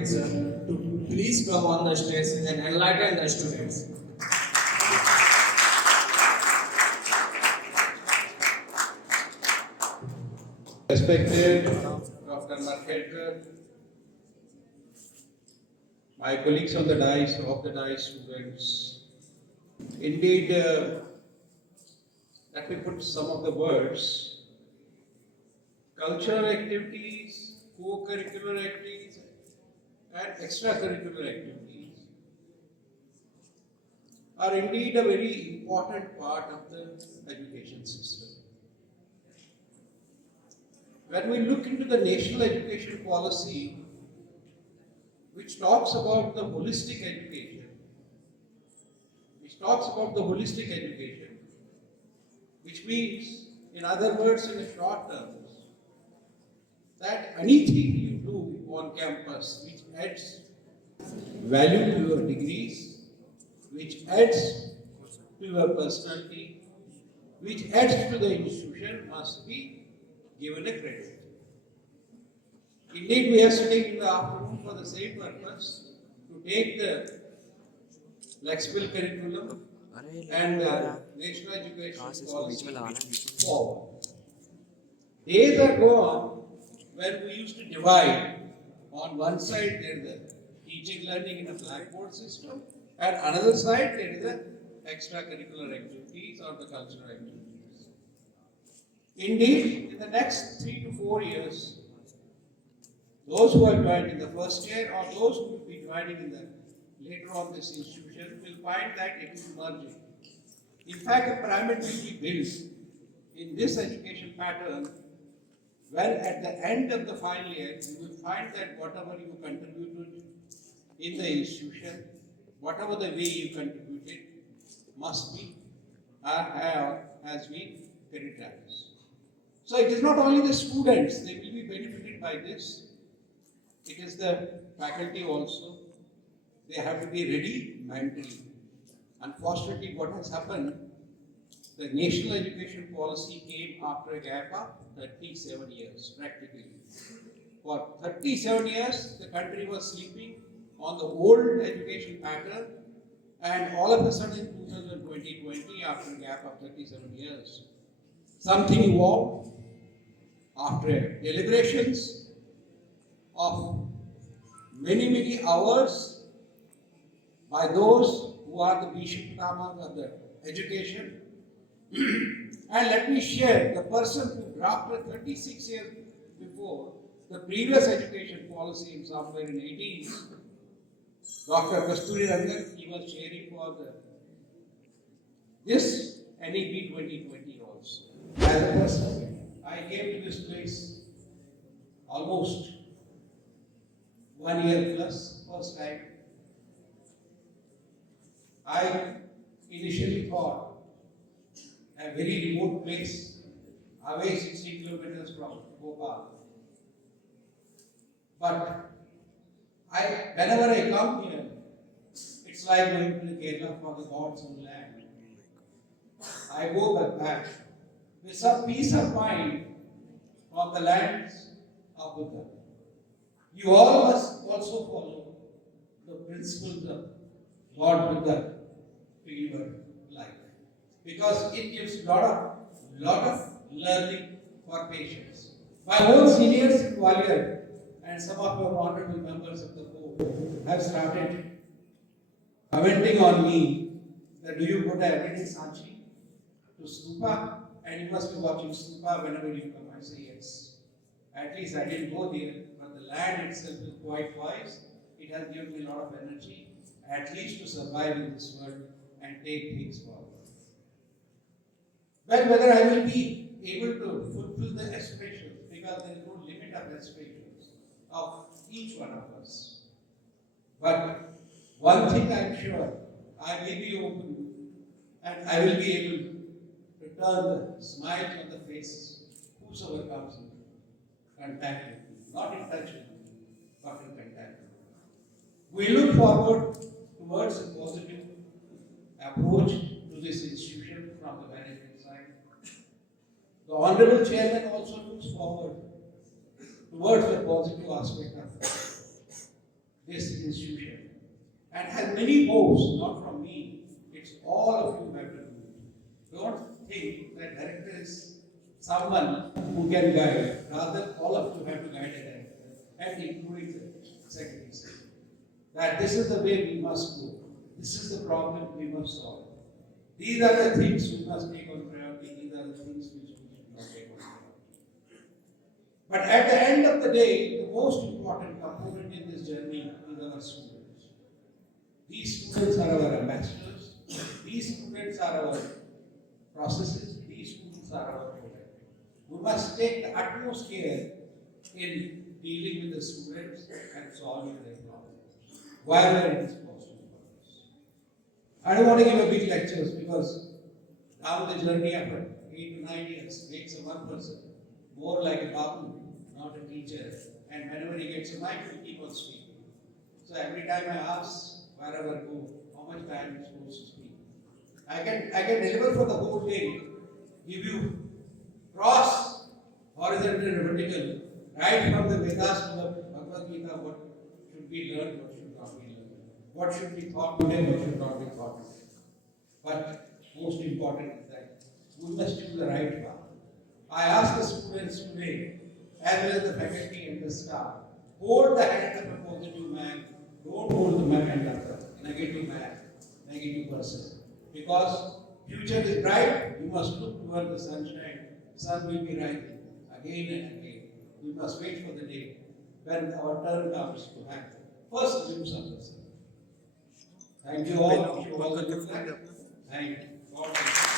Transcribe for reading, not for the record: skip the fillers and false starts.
Pandit sir to please come on the stage and enlighten the students. Respected Dr. Marketkar, my colleagues on the dais, students, indeed, let me put some of the words. Cultural activities, co-curricular activities, and extracurricular activities are indeed a very important part of the education system. When we look into the national education policy, which talks about the holistic education, which means, in other words, in a short terms, that anything you do on campus which adds value to your degrees, which adds to your personality, which adds to the institution must be given a credit. Indeed, we are sitting in the afternoon for the same purpose, to take the Lakshit curriculum and the national education policy forward. Days are gone when we used to divide. On one side there is the teaching learning in a blackboard system, and another side there is the extracurricular activities or the cultural activities. Indeed, in the next 3 to 4 years, those who are joined in the first year or those who will be joining in the later on this institution will find that it is merging. In fact, a pyramid will be built in this education pattern when at the end of the final year, you will find that whatever you contributed in the institution, whatever the way you contributed, must be has been creditized. So it is not only the students, they will be benefited by this. It is the faculty also. They have to be ready mentally. Unfortunately, what has happened, the national education policy came after a gap of 37 years, practically. For 37 years, the country was sleeping on the old education pattern, and all of a sudden in 2020, after a gap of 37 years, something evolved after deliberations of many hours by those who are the Vishwakarma of the education. And let me share, the person who drafted 36 years before the previous education policy in somewhere in 80s, Dr. Kasturi Rangan, he was chairing for this NEP 2020 also. As a person, I came to this place almost 1 year plus, first time. I initially thought a very remote place, away 60 kilometers from Bhopal. But whenever I come here, it's like going to Kerala for the God's own land. I go back with some peace of mind from the lands of Buddha. You all must also follow the principles of Lord Buddha to your life, because it gives lot of learning for patience. My own seniors in Gwalior and some of your honorable members of the board have started commenting on me that do you put everyday Sanchi to Stupa, and you must be watching Stupa whenever you come. I say yes. At least I didn't go there, but the land itself is quite wise. It has given me a lot of energy, at least to survive in this world and take things forward. Well, whether I will be able to fulfill the aspirations, because there is no limit of aspirations of each one of us. But one thing I am sure, I may be open and I will be able to turn the smile on the faces whosoever comes in contact with me, not in touch with me, but in contact with me. We look forward towards a positive approach to this institution from the management side. The Honorable Chairman also looks forward towards the positive aspect of it. this institution and has many hopes, not from me, it's all of you have to do it. Don't think that director is someone who can guide, rather all of you have to guide a director and including the secretary. That this is the way we must go. This is the problem we must solve. These are the things we must take on priority. These are the things which we should not take on priority. But at the end of the day, the most important component in this journey is our students. These students are our ambassadors. These students are our processes. These students are our product. We must take the utmost care in dealing with the students and solving their problems, wherever it is possible for us. I don't want to give a big lectures because now the journey after 8 to 9 years makes a one person more like a babu, not a teacher. And whenever he gets a mic, he keep on speaking. So every time I ask, wherever I go, how much time is supposed to speak? I can deliver for the whole day, give you cross, horizontal and vertical, right from the Vedas to the Bhagavad Gita, what should be learned, what should not be learned, what should be thought today, what should not be thought today. But most important is that we must choose the right path. I ask the students today, as well as the faculty and the staff, hold the hand of a positive man, don't hold the hand of a negative man, negative person. Because future is bright, we must look toward the sunshine. Sun will be rising again and again. We must wait for the day when our turn comes to have first glimpse of the sun. Thank you all. Thank you. God bless you.